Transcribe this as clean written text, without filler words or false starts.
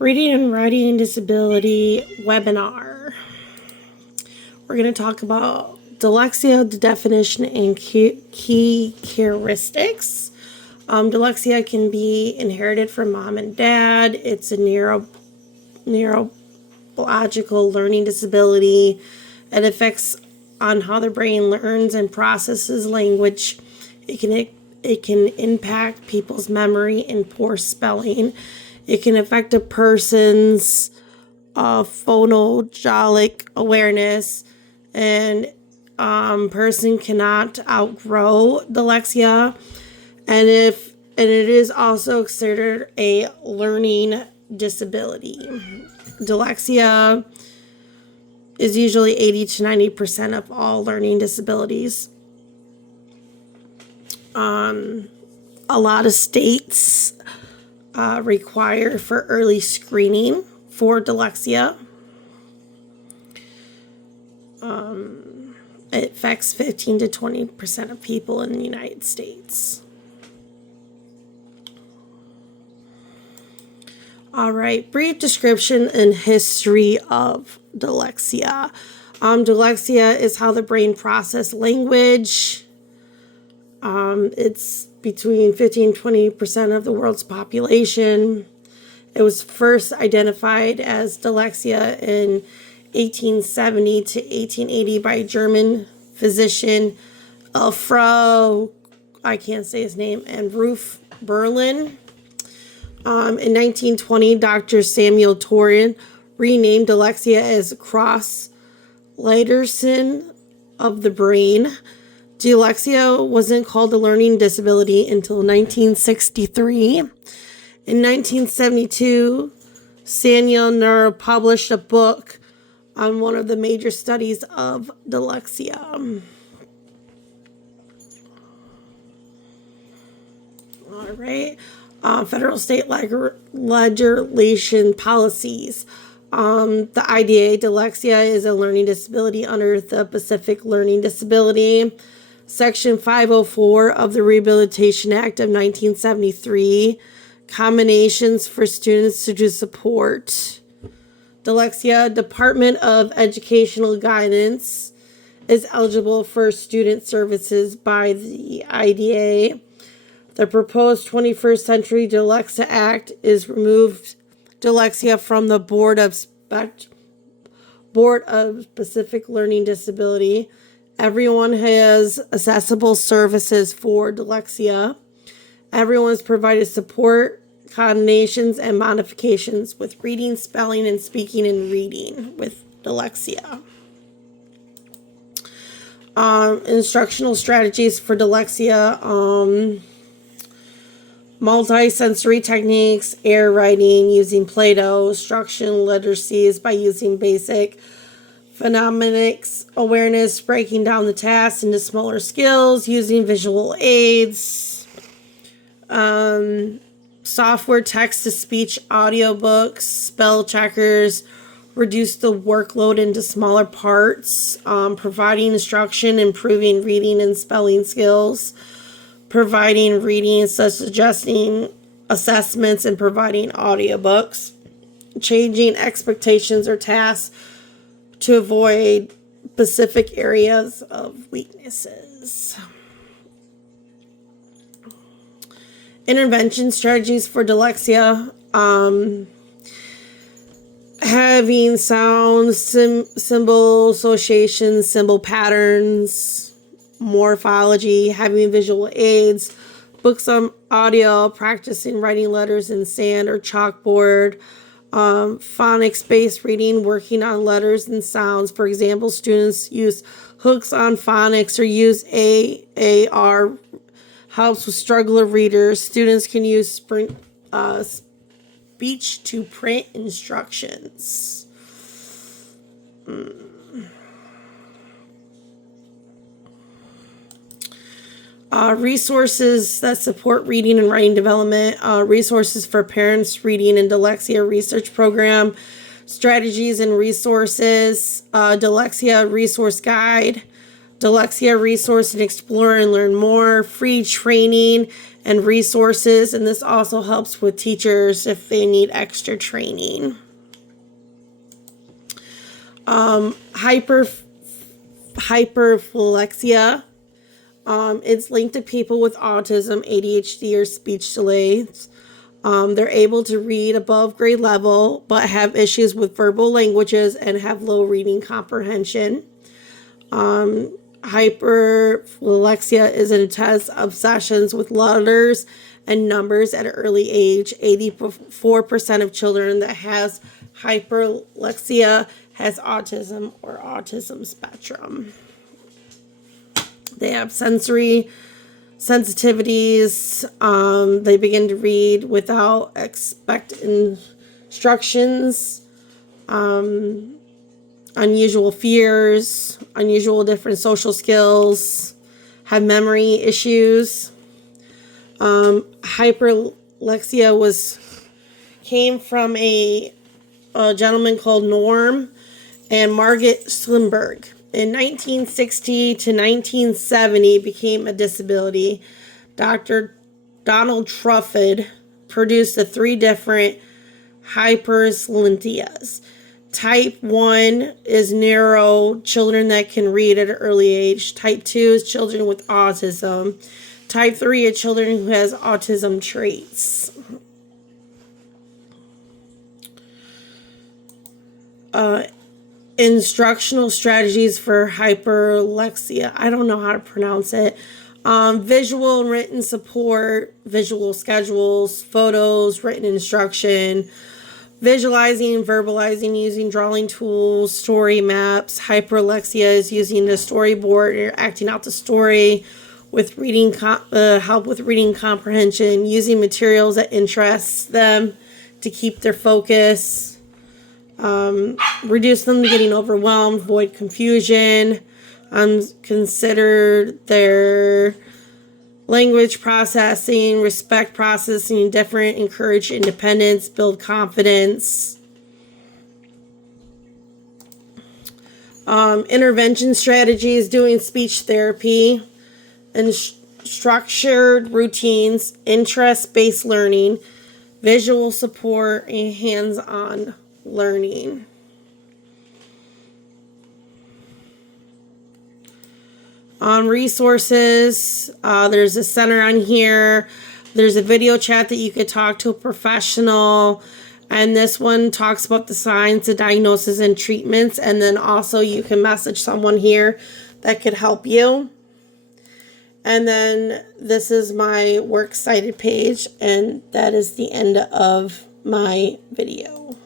Reading and Writing Disability webinar. We're going to talk about dyslexia, the definition, and key characteristics. Dyslexia can be inherited from mom and dad. It's a neurological learning disability. It affects on how the brain learns and processes language. It can impact people's memory and poor spelling. It can affect a person's phonologic awareness, and person cannot outgrow dyslexia, and it is also considered a learning disability. Dyslexia is usually 80 to 90% of all learning disabilities. A lot of states require for early screening for dyslexia. It affects 15 to 20% of people in the United States. All right, brief description and history of dyslexia. Dyslexia is how the brain processes language. It's between 15 and 20% of the world's population. It was first identified as dyslexia in 1870 to 1880 by a German physician, I can't say his name, and Ruf Berlin. In 1920, Dr. Samuel Torin renamed dyslexia as cross-Leiterson of the brain. Dyslexia wasn't called a learning disability until 1963. In 1972, Samuel Nur published a book on one of the major studies of dyslexia. All right. Federal state legislation policies. The IDA, dyslexia is a learning disability under the Pacific Learning Disability. Section 504 of the Rehabilitation Act of 1973, combinations for students to support dyslexia. Department of Educational Guidance is eligible for student services by the IDA. The proposed 21st Century Dyslexia Act is removed dyslexia from the Board of Specific Learning Disability. Everyone has accessible services for dyslexia. Everyone is provided support, combinations, and modifications with reading, spelling, and speaking and reading with dyslexia. Instructional strategies for dyslexia. Multi-sensory techniques, air writing, using Play-Doh, instruction literacies by using basic phonemics awareness, breaking down the tasks into smaller skills, using visual aids, software text-to-speech audiobooks, spell checkers, reduce the workload into smaller parts, providing instruction, improving reading and spelling skills, providing reading, suggesting assessments, and providing audiobooks, changing expectations or tasks to avoid specific areas of weaknesses. Intervention strategies for dyslexia. Having sound, symbol associations, symbol patterns, morphology, having visual aids, books on audio, practicing writing letters in sand or chalkboard, phonics-based reading, working on letters and sounds. For example, students use hooks on phonics or use AAR, helps with struggler readers. Students can use speech to print instructions. Resources that support reading and writing development, resources for parents, reading and dyslexia research program, strategies and resources, dyslexia resource guide, Dyslexia resource and explore and learn more, free training and resources, and this also helps with teachers if they need extra training. Hyperphlexia. It's linked to people with autism, ADHD, or speech delays. They're able to read above grade level, but have issues with verbal languages and have low reading comprehension. Hyperphlexia is an intense obsessions with letters and numbers at an early age. 84% of children that has hyperphlexia has autism or autism spectrum. They have sensory sensitivities. They begin to read without expect instructions. Unusual fears, unusual different social skills, have memory issues. Hyperlexia came from a gentleman called Norm and Margaret Slimberg. In 1960 to 1970 became a disability. Dr. Donald Trufford produced the 3 different hyperlentias. Type 1 is neuro, children that can read at an early age. Type 2 is children with autism. Type 3 is children who has autism traits. Instructional strategies for hyperlexia. I don't know how to pronounce it. Visual and written support, visual schedules, photos, written instruction, visualizing, verbalizing, using drawing tools, story maps. Hyperlexia is using the storyboard or acting out the story with reading help with reading comprehension, using materials that interest them to keep their focus. Reduce them to getting overwhelmed, avoid confusion, consider their language processing, respect processing different, encourage independence, build confidence. Intervention strategies, doing speech therapy, and structured routines, interest-based learning, visual support, and hands-on learning. Resources, there's a center on here. There's a video chat that you could talk to a professional, and this one talks about the signs, the diagnosis, and treatments, and then also you can message someone here that could help you. And then this is my works cited page, and that is the end of my video.